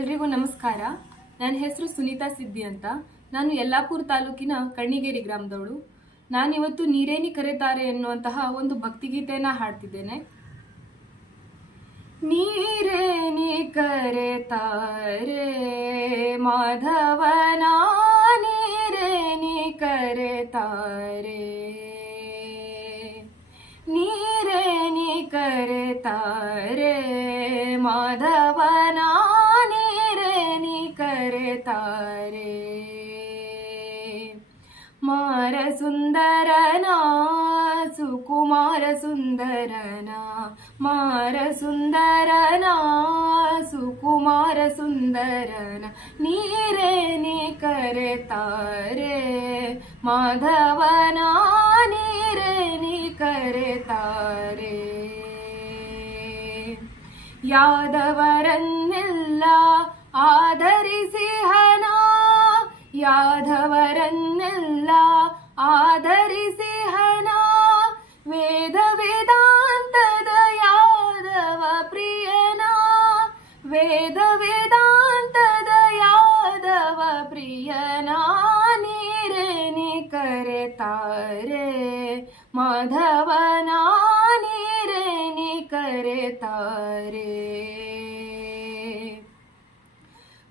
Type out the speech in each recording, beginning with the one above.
ಎಲ್ರಿಗೂ ನಮಸ್ಕಾರ. ನನ್ನ ಹೆಸರು ಸುನೀತಾ ಸಿದ್ದಿ ಅಂತ. ನಾನು ಯಲ್ಲಾಪುರ ತಾಲೂಕಿನ ಕಣ್ಣಿಗೇರಿ ಗ್ರಾಮದವಳು. ನಾನಿವತ್ತು ನೀರೇನಿ ಕರೆತಾರೆ ಎನ್ನುವಂತಹ ಒಂದು ಭಕ್ತಿಗೀತೆಯನ್ನು ಹಾಡ್ತಿದ್ದೇನೆ. ನೀರೇನಿ ಕರೆತಾರೆ ಮಾಧವನ, ನೀರೇನಿ ಕರೆತಾರೆ, ನೀರೇನಿ ಕರೆತಾರೆ ಮಾಧವನ, ನೀರೇನಿ ಕರೆತಾರೆ. ಮಾರ ಸುಂದರನ ಸುಕುಮಾರ ಸುಂದರನ, ಮಾರ ಸುಂದರನ ಸುಕುಮಾರ ಸುಂದರನ, ನೀರೇನಿ ಕರೆತಾರೆ ಮಾಧವನ, ನೀರೇನಿ ಕರೆತಾರೆ. ಯಾದವರನ್ನೆಲ್ಲ ಆಧರಿಸಿ ಹನ, ಯಾದವರನ್ನೆಲ್ಲ ಆಧರಿಸಿ ಹನ, ವೇದ ವೇದಾಂತದ ಯಾದವ ಪ್ರಿಯನ, ವೇದ ವೇದಾಂತದ ಯಾದವ ಪ್ರಿಯನ, ನೀರೇನಿ ಕರೆತಾರೆ ಮಾಧವನ, ನೀರೇನಿ ಕರೆತಾರೆ.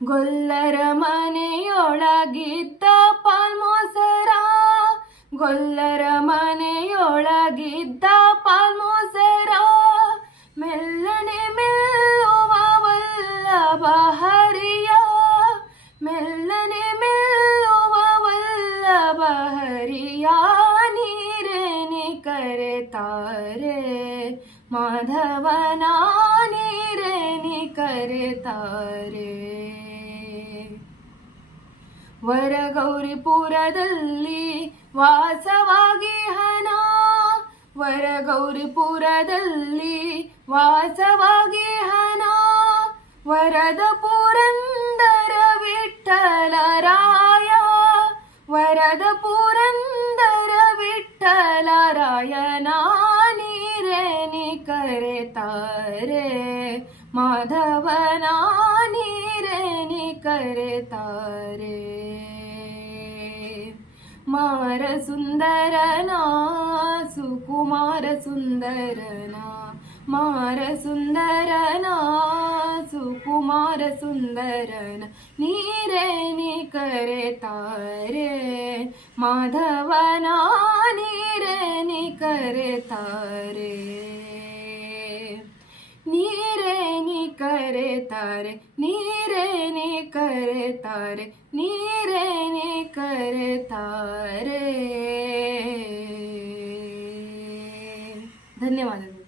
ಗೊಲ್ಲರ ಮನೆಯೊಳಗಿದ್ದ ಪಾಲ್ಮೋಸರ, ಗೊಲ್ಲರ ಮನೆಯೊಳಗಿದ್ದ ಪಾಲ್ಮೋಸರ, ಮೆಲ್ಲನೆ ಮೆಲ್ಲುವ ವಲ್ಲಭ ಹರಿಯ, ಮೆಲ್ಲನೆ ಮೆಲ್ಲುವ ವಲ್ಲಭ ಹರಿಯ, ನೀರೇನಿ ಕರೆತಾರೆ ಮಾಧವನ, ನೀರೇನಿ ಕರೆತಾರೆ. ವರಗೌರಿಪುರದಲ್ಲಿ ವಾಸವಾಗಿ ಹನ, ವರಗೌರಿಪುರದಲ್ಲಿ ವಾಸವಾಗಿ ಹನ, ವರದ ಪುರಂದರ ವಿಠ್ಠಲರಾಯ, ವರದ ಪುರಂದರ ವಿಠ್ಠಲರಾಯನ, ನೀರೇನಿ ಕರೆತಾರೆ ಮಾಧವನ, ನೀರೇನಿ ಕರೆತಾರೆ. ಮಾರ ಸುಂದರನ ಸುಕುಮಾರ ಸುಂದರನ, ಮಾರ ಸುಂದರನ ಸುಕುಮಾರ ಸುಂದರನ, ನೀರೇನಿ ಕರೆತಾರೆ ಮಾಧವನ, ನೀರೇನಿ ಕರೆತಾರೆ. ನೀರೇನಿ ಕರೆತಾರೆ, ನೀರೇನಿ ಕರೆತಾರೆ, ನೀರೇನಿ ಕರೆತಾರೆ. ಧನ್ಯವಾದಗಳು.